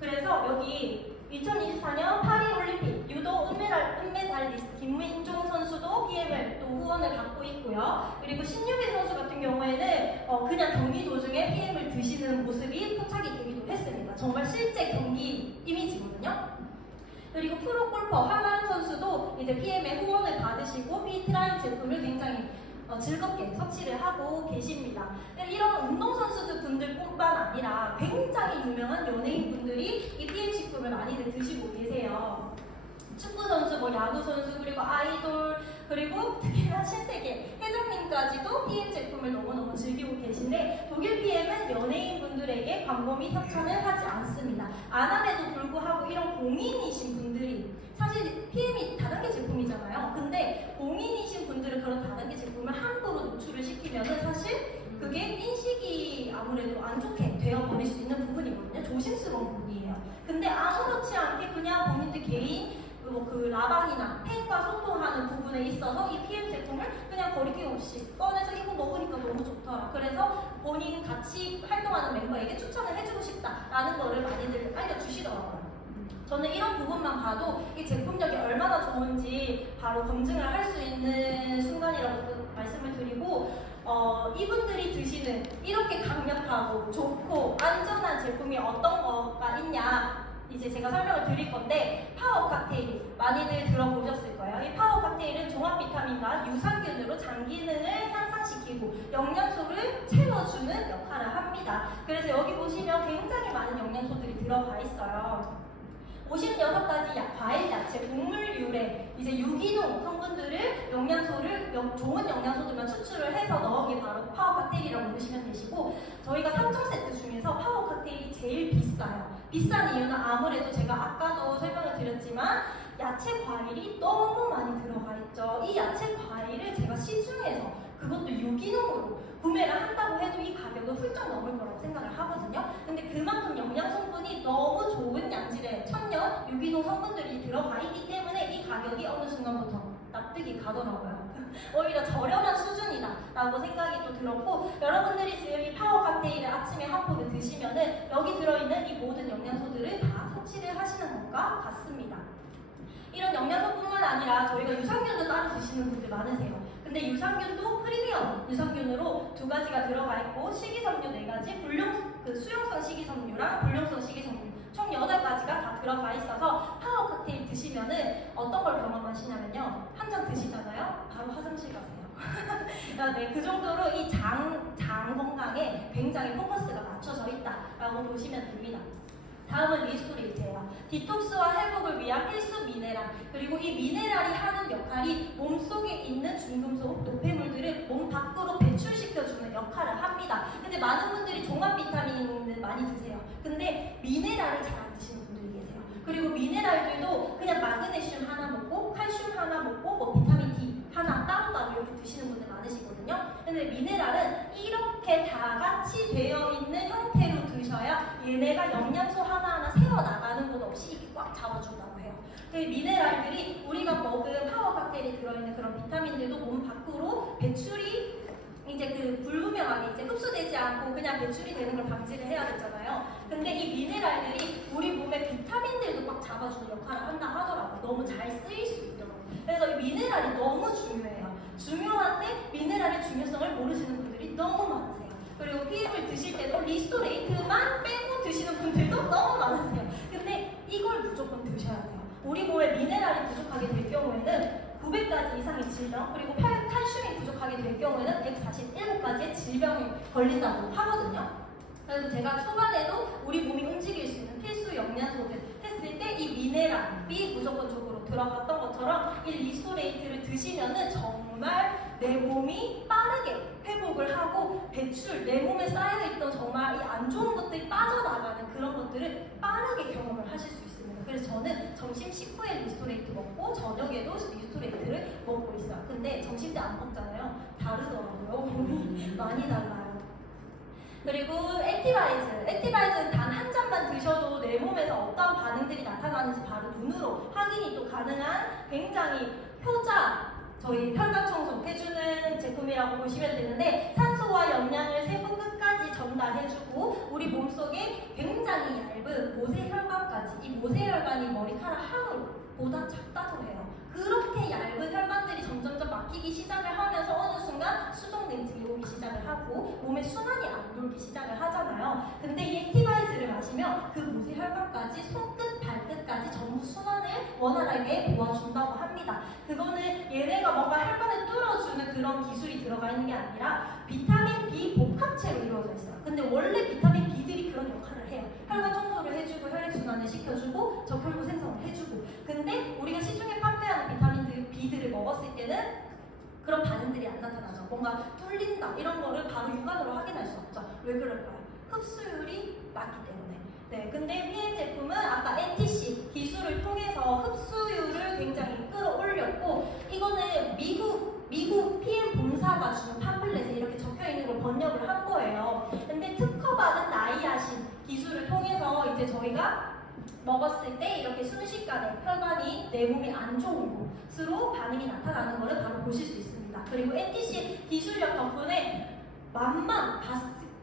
그래서 여기 2024년 파리올림픽 유도 은메달리스트 김민종 선수도 PM을 또 후원을 받고 있고요. 그리고 신유빈 선수 같은 경우에는 그냥 경기 도중에 PM을 드시는 모습이 포착이 되기도 했습니다. 정말 실제 경기 이미지거든요. 그리고 프로골퍼 황하름 선수도 이제 PM의 후원을 받으시고 피트라인 제품을 굉장히 즐겁게 섭취를 하고 계십니다. 이런 운동선수들 분들뿐만 아니라 굉장히 유명한 연예인분들이 이 PM 식품을 많이들 드시고 계세요. 축구선수, 야구선수, 그리고 아이돌, 그리고 특히나 신세계 회장님까지도 PM 제품을 너무너무 즐기고 계신데 독일 PM은 연예인분들에게 광고 및 협찬을 하지 않습니다. 안 함에도 불구하고 이런 공인이신 분들이 사실 PM이 다단계 제품이잖아요. 근데 공인이신 분들은 그런 다단계 제품을 함부로 노출을 시키면 사실 그게 인식이 아무래도 안 좋게 되어버릴 수 있는 부분이거든요. 조심스러운 부분이에요. 근데 아무렇지 않게 그냥 본인들 개인 그 라방이나 팬과 소통하는 부분에 있어서 이 PM 제품을 그냥 거리낌 없이 꺼내서 이거 먹으니까 너무 좋더라. 그래서 본인 같이 활동하는 멤버에게 추천을 해주고 싶다라는 거를 많이들 알려주시더라고요. 저는 이런 부분만 봐도 이 제품력이 얼마나 좋은지 바로 검증을 할 수 있는 순간이라고 말씀을 드리고 이분들이 드시는 이렇게 강력하고 좋고 안전한 제품이 어떤 거가 있냐 이제 제가 설명을 드릴 건데 파워 칵테일 많이들 들어보셨을 거예요. 이 파워 칵테일은 종합 비타민과 유산균으로 장 기능을 향상시키고 영양소를 채워주는 역할을 합니다. 그래서 여기 보시면 굉장히 많은 영양소들이 들어가 있어요. 56가지 과일, 야채, 곡물 유래, 이제 유기농 성분들을 좋은 영양소들만 추출을 해서 넣은 게 바로 파워 칵테일이라고 보시면 되시고 저희가 3종 세트 중에서 파워 칵테일이 제일 비싸요. 비싼 이유는 아무래도 제가 아까도 설명을 드렸지만 야채 과일이 너무 많이 들어가 있죠. 이 야채 과일을 제가 시중에서 그것도 유기농으로 구매를 한다고 해도 이 가격은 훌쩍 넘을 거라고 생각을 하거든요. 근데 그만큼 영양 성분이 너무 좋은 양질의 천연 유기농 성분들이 들어가 있기 때문에 이 가격이 어느 순간부터 납득이 가더라고요. 오히려 저렴한 수준이다라고 생각이 또 들었고, 여러분들이 지금 이 파워 칵테일을 아침에 한 포를 드시면은 여기 들어있는 이 모든 영양소들을 다 섭취를 하시는 것과 같습니다. 이런 영양소뿐만 아니라 저희가 유산균도 따로 드시는 분들 많으세요. 근데 유산균도 프리미엄 유산균으로 2가지가 들어가 있고, 식이섬유 4가지, 수용성 식이섬유랑 불용성 식이섬유 총 8가지가 다 들어가 있어서 파워 칵테일 드시면은 어떤 걸 경험하시냐면요, 한 잔 드시잖아요, 바로 화장실 가세요. 네, 그 정도로 이 장 건강에 굉장히 포커스가 맞춰져 있다라고 보시면 됩니다. 다음은 리스토레이트예요. 디톡스와 회복을 위한 필수 미네랄, 그리고 이 미네랄이 하는 역할이 몸속에 있는 중금속, 노폐물들을 몸 밖으로 배출시켜주는 역할을 합니다. 근데 많은 분들이 종합 비타민을 많이 드세요. 근데 미네랄을 잘 안 드시는 분들이 계세요. 그리고 미네랄들도 그냥 마그네슘 하나 먹고 칼슘 하나 먹고 뭐 비타민 D 하나 따로따로 이렇게 드시는 분들 많으시거든요. 근데 미네랄은 이렇게 다 같이 되어 있는 형태로 드셔야 얘네가 영양소 하나하나 새어나가는 것 없이 이렇게 꽉 잡아준다고 해요. 그 미네랄들이 우리가 먹은 파워 칵테일에 들어있는 그런 비타민들도 몸 밖으로 배출이 이제 불분명하게 이제 흡수되지 않고 그냥 배출이 되는 걸 방지를 해야 되잖아요. 근데 이 미네랄들이 우리 몸의 비타민들도 꽉 잡아주는 역할을 한다 하더라고요. 너무 잘 쓰일 수 있더라고요. 그래서 이 미네랄이 너무 중요해요. 중요한데 미네랄의 중요성을 모르시는 분들이 너무 많으세요. 그리고 PM을 드실 때도 리스토레이트만 빼고 드시는 분들도 너무 많으세요. 근데 이걸 무조건 드셔야 돼요. 우리 몸에 미네랄이 부족하게 될 경우에는 900가지 이상의 질병, 그리고 칼슘이 부족하게 될 경우에는 147가지의 질병이 걸린다고 하거든요. 그래서 제가 초반에도 우리 몸이 움직일 수 있는 필수 영양소들 했을 때 이 미네랄이 무조건적으로 들어갔던 것처럼 이 리스토레이트를 드시면은 정말 내 몸이 빠르게 회복을 하고 배출, 내 몸에 쌓여있던 정말 이 안 좋은 것들이 빠져나가는 그런 것들을 빠르게 경험을 하실 수 있습니다. 그래서 저는 점심 식후에 리스토레이트 먹고 저녁에도 리스토레이트를 먹고 있어요. 근데 점심 때 안 먹잖아요. 다르더라고요. 몸이 많이 달라요. 그리고 액티바이즈는 단 한 잔만 드셔도 내 몸에서 어떤 반응들이 나타나는지 바로 눈으로 확인이 또 가능한 굉장히 효자, 저희 혈관 청소 해주는 제품이라고 보시면 되는데, 산소와 영양을 세포 끝까지 전달해주고 우리 몸속에 굉장히 얇은 모세혈관까지, 이 모세혈관이 머리카락 하늘보다 작다고 해요. 그렇게 얇은 혈관들이 점점점 막히기 시작을 하면서 어느 순간 수족 냉증이 오기 시작을 하고 몸에 순환이 안 돌기 시작을 하잖아요. 근데 이 액티바이즈를 마시면 그 모세혈관까지 손끝, 발끝까지 전부 순환을 원활하게 도와준다고 합니다. 그거는 얘네가 뭔가 혈관을 뚫어주는 그런 기술이 들어가 있는 게 아니라 비타민 B 복합체로 이루어져 있어요. 근데 원래 비타민 B들이 그런 역할을 해요. 혈관 청소를 해주고 혈액순환을 시켜주고 적혈구 생성을 해주고. 근데 우리가 시중에 판매하는 비타민 B들을 먹었을 때는 그런 반응들이 안 나타나죠. 뭔가 뚫린다 이런 거를 바로 육안으로 확인할 수 없죠. 왜 그럴까요? 흡수율이 낮기 때문에. 네, 근데 PM 제품은 아까 NTC 기술을 통해서 흡수율을 굉장히 끌어올렸고, 이거는 미국 PM 본사가 주는 팜플렛에 이렇게 적혀있는 걸 번역을 한 거예요. 근데 특허받은 나이아신 기술을 통해서 이제 저희가 먹었을 때 이렇게 순식간에 혈관이 내 몸이 안 좋은 곳으로 반응이 나타나는 것을 바로 보실 수 있습니다. 그리고 NTC 기술력 덕분에 맛만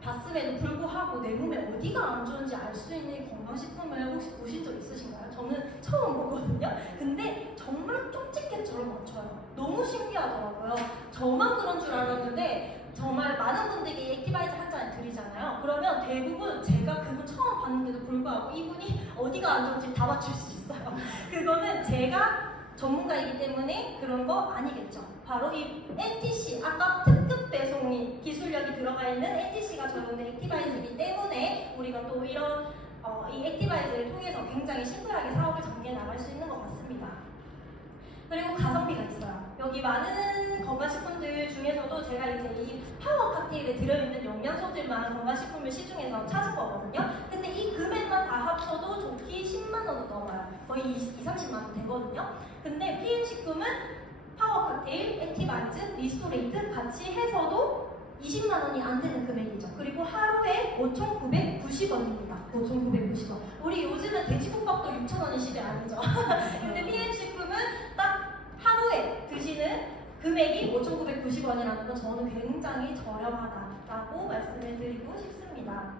봤음에도 불구하고 내 몸에 어디가 안 좋은지 알 수 있는 건강식품을 혹시 보신 적 있으신가요? 저는 처음 보거든요. 근데 정말 쪽집게처럼 맞춰요. 너무 신기하더라고요. 저만 그런 줄 알았는데 정말 많은 분들이 액티바이즈 한 잔을 드리잖아요. 그러면 대부분 제가 그분 처음 봤는데도 불구하고 이분이 어디가 안 좋은지 다 맞출 수 있어요. 그거는 제가 전문가이기 때문에 그런 거 아니겠죠. 바로 이 NTC, 아까 특급 배송이 기술력이 들어가 있는 NTC가 적용된 액티바이즈이기 때문에 우리가 또 이런 이 액티바이즈를 통해서 굉장히 심플하게 사업을 전개해 나갈 수 있는 것 같습니다. 그리고 가성비가 있어요. 여기 많은 건강식품들 중에서도 제가 이제 이 파워 칵테일에 들어있는 영양소들만 건강식품을 시중에서 찾은 거거든요. 근데 이 금액만 다 합쳐도 좋기 10만 원은 넘어요. 거의 20-30만 원 되거든요. 근데 PM식품은 파워 칵테일, 액티바이즈, 리스토레이트 같이 해서도 20만 원이 안 되는 금액이죠. 그리고 하루에 5,990원입니다. 5,990원. 우리 요즘은 돼지국밥도 6,000원인 시대 아니죠. 근데 PM식품은 딱 하루에 드실 290원이라는 건 저는 굉장히 저렴하다라고 말씀을 드리고 싶습니다.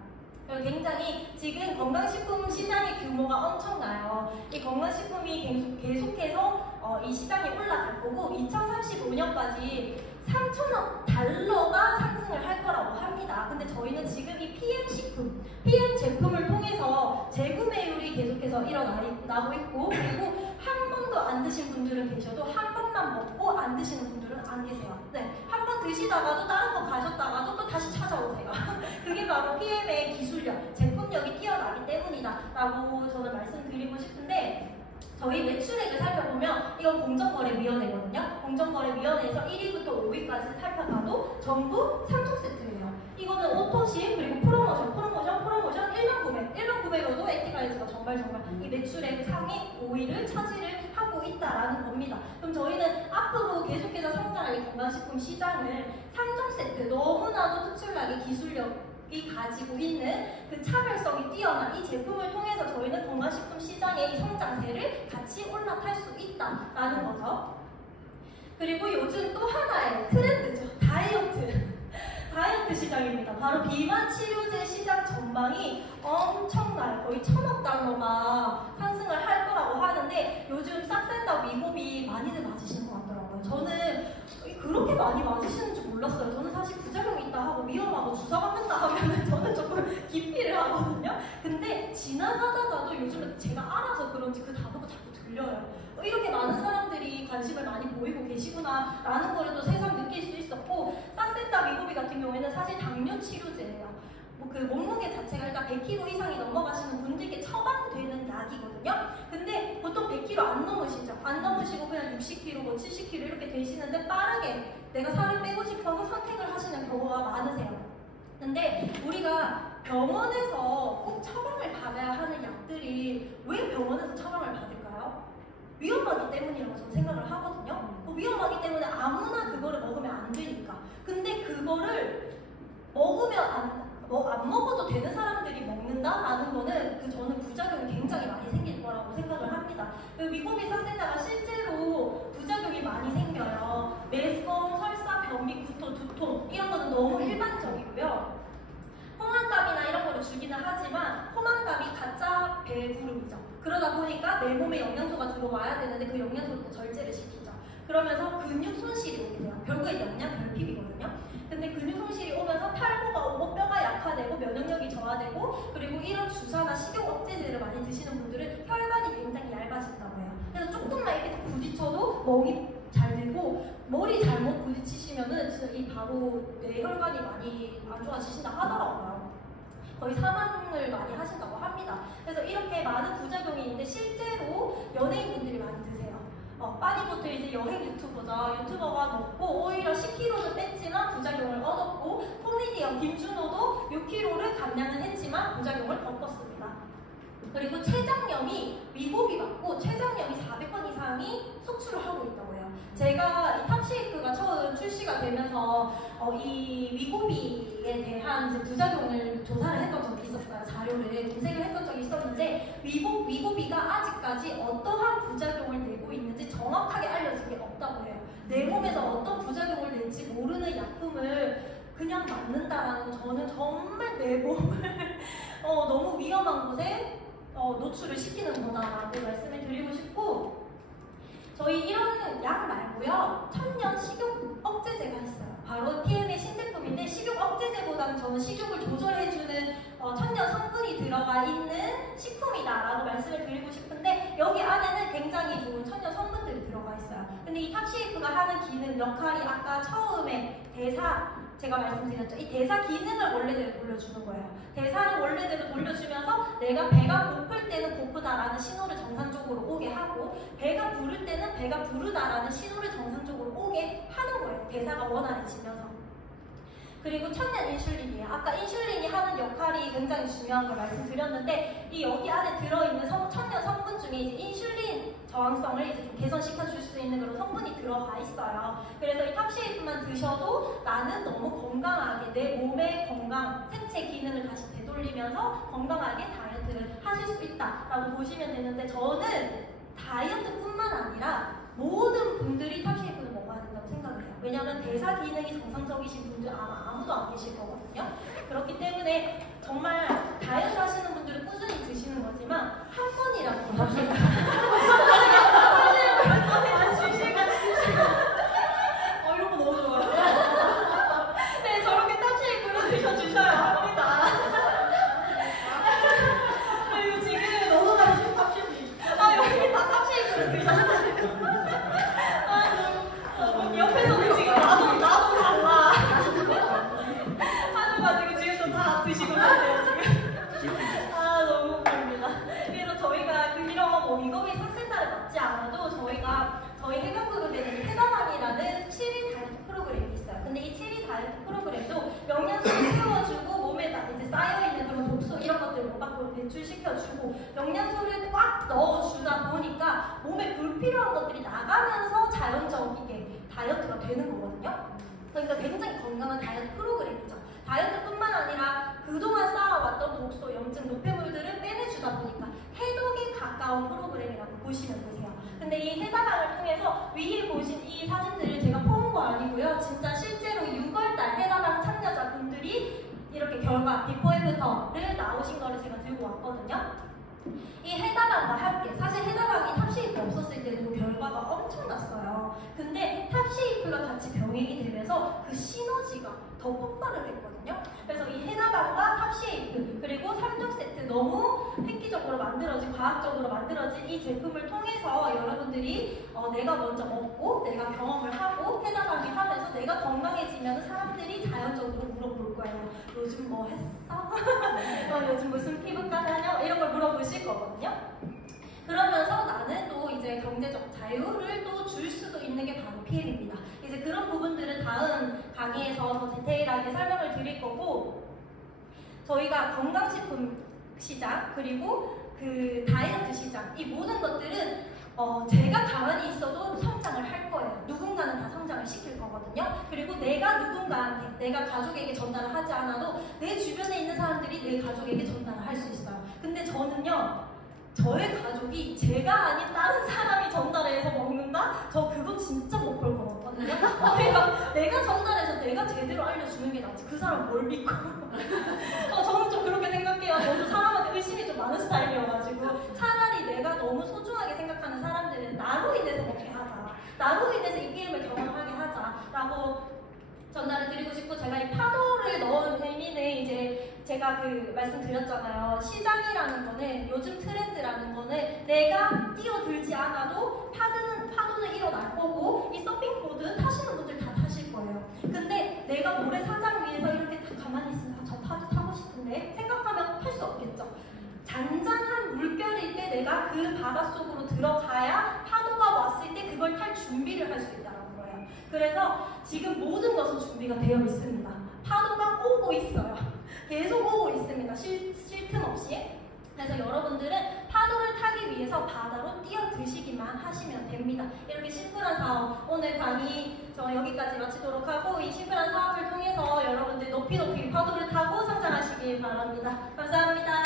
그리고 굉장히 지금 건강식품 시장의 규모가 엄청나요. 이 건강식품이 계속해서 이 시장이 올라갈 거고 2035년까지 3천억 달러가 상승을 할 거라고 합니다. 근데 저희는 지금 이 PM 제품을 통해서 재구매율이 계속해서 일어나고 있고, 그리고 한 번도 안 드신 분들은 계셔도 한 번만 먹고 안 드시는 분들은 안 계세요. 네, 한 번 드시다가도 다른 거 가셨다가도 또 다시 찾아오세요. 그게 바로 PM의 기술력, 제품력이 뛰어나기 때문이다 라고 저는 말씀드리고 싶은데, 저희 매출액을 살펴보면 이건 공정거래위원회거든요. 공정거래위원회에서 1위부터 5위까지 살펴봐도 전부 3종 세트예요. 이거는 오토심, 그리고 프로모션, 1번 구매로도 에티가이즈가 정말 이 매출액 상위 5위를 차지를 하고 있다라는 겁니다. 그럼 저희는 앞으로 계속해서 성장할 이 건강식품 시장을 3종 세트, 너무나도 특출나게 기술력이 가지고 있는 그 차별성이 뛰어난 이 제품을 통해서 저희는 건강식품 시장의 이 성장세를 같이 올라탈 수 있다라는 거죠. 그리고 요즘 또 하나의 트렌드죠. 다이어트 시장입니다. 바로 비만 치료제 시장 전망이 엄청나요. 거의 1000억 달러가 상승을 할 거라고 하는데, 요즘 싹센다 위고비 많이들 맞으시는 것 같더라고요. 저는 그렇게 많이 맞으시는 줄 몰랐어요. 저는 사실 부작용이 있다 하고 위험하고 주사 맞는다 하면 저는 조금 기피를 하거든요. 근데 지나가다가도 요즘은 제가 알아서 그런지 그 단어가 자꾸 들려요. 이렇게 많은 사람들이 관심을 많이 보이고 계시구나 라는 거를 또 새삼 느낄 수 있었고, 싹센다 위고비 같은 경우에는 사실 당뇨 치료제예요. 그 몸무게 자체가 일단 100kg 이상이 넘어가시는 분들께 처방되는 약이거든요. 근데 보통 100kg 안 넘으시죠? 안 넘으시고 그냥 60kg, 70kg 이렇게 되시는데 빠르게 내가 살을 빼고 싶어서 선택을 하시는 경우가 많으세요. 근데 우리가 병원에서 꼭 처방을 받아야 하는 약들이 왜 병원에서 처방을 받을까요? 위험하기 때문이라고 저는 생각을 하거든요. 위험하기 때문에 아무나 그거를 먹으면 안 되니까. 근데 그거를 먹으면 안 먹어도 되는 사람들이 먹는다라는 거는 저는 부작용이 굉장히 많이 생길 거라고 생각을 합니다. 위고비 싹센다가 실제로 부작용이 많이 생겨요. 매스꺼움, 설사, 변비, 구토, 두통 이런 거는 너무 일반적이고요. 포만감이나 이런 거를 주기는 하지만 포만감이 가짜 배부름이죠. 그러다 보니까 내 몸에 영양소가 들어와야 되는데 그 영양소를 절제를 시키죠. 그러면서 근육 손실이 오게 돼요. 결국에 영양 결핍이거든요. 근데 근육 손실이 오면서 탈모가 오고 뼈가 약화되고 면역력이 저하되고, 그리고 이런 주사나 식욕 억제제를 많이 드시는 분들은 혈관이 굉장히 얇아진다고 해요. 그래서 조금만 이렇게 부딪혀도 멍이 잘 들고, 머리 잘못 부딪히시면은 진짜 바로 뇌 혈관이 많이 안 좋아지신다 하더라고요. 거의 사망을 많이 하신다고 합니다. 그래서 이렇게 많은 부작용이 있는데 실제로 연예인분들이 많이 드세요. 빠니보트 이제 여행 유튜버죠. 유튜버가 먹고 오히려 10kg는 뺐지만 부작용을 얻었고, 코미디언 김준호도 6kg를 감량을 했지만 부작용을 겪었습니다. 그리고 췌장염이 위고비 맞고 췌장염이 400건 이상이 속출을 하고 있다고 해요. 제가 이 탑쉐이크가 처음 출시가 되면서 이 위고비에 대한 이제 부작용을 조사를 했던 적이 있었어요. 자료를 검색을 했던 적이 있었는데, 위고비가 아직까지 어떠한 부작용을 내고 있는지 정확하게 알려진 게 없다고 해요. 내 몸에서 어떤 부작용을 낼지 모르는 약품을 그냥 맞는다라는 건 저는 정말 내 몸을 너무 위험한 곳에 노출을 시키는 거다라고 말씀을 드리고 싶고, 저희 이런 약 말고요, 천년 식욕 억제제가 있어요. 바로 PM의 신제품인데, 식욕 억제제보다는 저는 식욕을 조절해주는 천년 성분이 들어가 있는 식품이다라고 말씀을 드리고 싶은데, 여기 안에는 굉장히 좋은 천년 성분들이 들어가 있어요. 근데 이 탑쉐이프가 하는 기능, 역할이 아까 처음에 제가 말씀드렸죠. 이 대사 기능을 원래대로 돌려주는 거예요. 대사를 원래대로 돌려주면서 내가 배가 고플 때는 고프다라는 신호를 정상적으로 오게 하고, 배가 부를 때는 배가 부르다라는 신호를 정상적으로 오게 하는 거예요. 대사가 원활해지면서. 그리고 천년 인슐린이에요. 아까 인슐린이 하는 역할이 굉장히 중요한 걸 말씀드렸는데, 이 여기 안에 들어있는 천년 성분 중에 이제 인슐린 저항성을 이제 좀 개선시켜 줄 수 있는 그런 성분이 들어가 있어요. 그래서 이 탑쉐이프만 드셔도 나는 너무 건강하게 내 몸의 건강, 생체 기능을 다시 되돌리면서 건강하게 다이어트를 하실 수 있다라고 보시면 되는데, 저는 다이어트뿐만 아니라 모든 분들이 탑쉐이프를 먹어야 된다고 생각해요. 왜냐하면 대사 기능이 정상적이신 분들 아마 아무도 안 계실 거거든요. 그렇기 때문에 정말 다이어트 하시는 분들은 꾸준히 드시는 거지만 한 번이라도 이런 거 너무 좋아요. 네, 저렇게 탑쉐이크로 드셔주셔야 합니다. 그리고 지금 너무 다르신 탑쉐이크. 여기 다 탑쉐이크로 드셨어요. 옆에서도 지금 나도 달라. 하셔가지고 지금도 다 드시고 계세요, 지금. 너무 웃깁니다. 그래서 저희가 이런 위거미 삭센터를 맞지 않아도 저희 해강그룹에는 해가방이라는 7일 다이어트 프로그램이 있어요. 근데 이 7일 다이어트 프로그램도 영양소를 채워주고 몸에 이제 쌓여있는 그런 독소 이런 것들을 못 받고 배출시켜주고 영양소를 꽉 넣어주다 보니까 몸에 불필요한 것들이 나가면서 자연적이게 다이어트가 되는 거거든요. 그러니까 굉장히 건강한 다이어트 프로그램이죠. 다이어트뿐만 아니라 그동안 쌓아왔던 독소, 염증, 노폐물들을 빼내주다 보니까 해독에 가까운 프로그램이라고 보시면 되세요. 근데 이 해다방을 통해서 위에 보신 이 사진들을 제가 퍼온 거 아니고요. 진짜 실제로 6월달 해다방 참여자분들이 이렇게 결과, 비포 애프터를 나오신 거를 제가 들고 왔거든요. 이 해다방과 함께, 사실 해다방이 탑쉐이프 없었을 때도 결과가 엄청났어요. 근데 탑쉐이프가 같이 병행이 되면서 그 시너지가 더 폭발을 했거든요. 그래서 이 해다방과 탑쉐이프 그리고 3종 세트 너무 획기적으로 만들어진, 과학적으로 만들어진 이 제품을 통해서 여러분들이 내가 먼저 먹고 내가 경험을 하고 해다방이 하면서 내가 건강해지면 사람들이 자연적으로 물어볼 거예요. 요즘 뭐 했어? 요즘 무슨 피부과 다녀? 이런 걸 물어보실 거거든요. 그러면서 나는 또 이제 경제적 자유를 또 줄 수도 있는 게 바로 PM입니다. 이제 그런 부분들은 다음 강의에서 더 디테일하게 설명을 드릴 거고, 저희가 건강식품 시장 그리고 그 다이어트 시장 이 모든 것들은 제가 가만히 있어도 성장을 할 거예요. 누군가는 다 성장을 시킬 거거든요. 그리고 내가 누군가한테, 내가 가족에게 전달을 하지 않아도 내 주변에 있는 사람들이 내 가족에게 전달을 할 수 있어요. 근데 저는요, 저의 가족이 제가 아닌 다른 사람이 전달해서 먹는다? 저 그거 진짜 못 볼 것 같거든요. 그러니까 내가 전달해서 내가 제대로 알려주는 게 낫지. 그 사람 뭘 믿고. 저는 좀 그렇게 생각해요. 저도 사람한테 의심이 좀 많은 스타일이어가지고 차라리 내가 너무 소중하게 생각하는 사람들은 나로 인해서 먹게 하자. 나로 인해서 이 게임을 경험하게 하자라고 전달을 드리고 싶고, 제가 이 파도를 넣은 의미는 이제 제가 말씀드렸잖아요. 시장이라는 거는, 요즘 트렌드라는 거는 내가 뛰어들지 않아도 파도는 일어날 거고 이 서핑보드 타시는 분들 다 타실 거예요. 근데 내가 모래사장 위에서 이렇게 다 가만히 있으면 저 파도 타고 싶은데 생각하면 탈 수 없겠죠. 잔잔한 물결일 때 내가 그 바닷속으로 들어가야 파도가 왔을 때 그걸 탈 준비를 할 수 있다는 거예요. 그래서 지금 모든 것은 준비가 되어 있습니다. 파도가 오고 있어요. 계속 오고 있습니다. 쉴 틈 없이. 그래서 여러분들은 파도를 타기 위해서 바다로 뛰어드시기만 하시면 됩니다. 이렇게 심플한 사업, 오늘 강의 저 여기까지 마치도록 하고, 이 심플한 사업을 통해서 여러분들 높이 파도를 타고 성장하시길 바랍니다. 감사합니다.